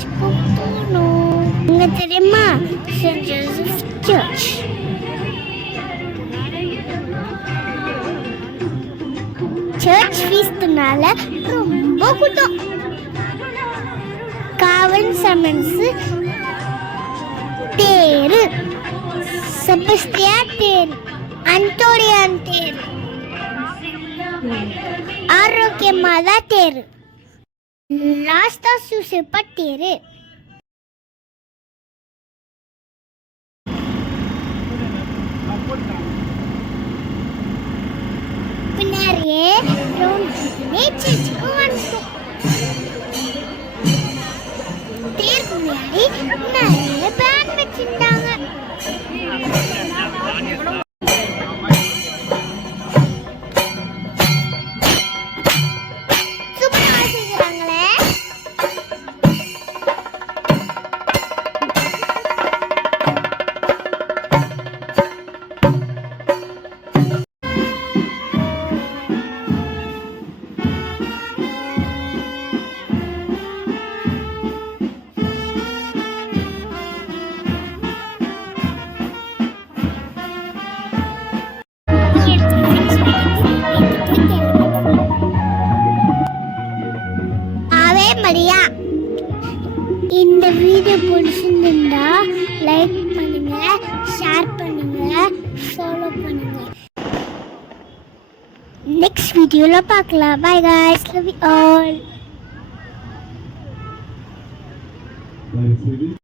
சர்ச்சுக்கு போகணும். இங்க தெரியுமா சென்ட் ஜோசப் சர்ச். சர்ச் ஃபீஸ்னால ரொம்ப கூட்டம். காவல் சமன்ஸ் தேரு, செபஸ்டியான் தேரு, அந்தோனியான் தேரு, ஆரோக்கியமாதா தேரு, லாஸ்டா சூசப்பா தேரு. பின்னாடியே சர்ச்சுக்கு வந்துட்டோம். தேருக்கு முன்னாடி நிறைய பேண்ட் வச்சிருந்தாங்க. மரியா, இந்த வீடியோ பிடிச்சிருந்தா லைக் பண்ணுங்க, ஷேர் பண்ணுங்க, ஃபாலோ பண்ணுங்க. நெக்ஸ்ட் வீடியோல பார்க்கலாம். Bye guys, love you all.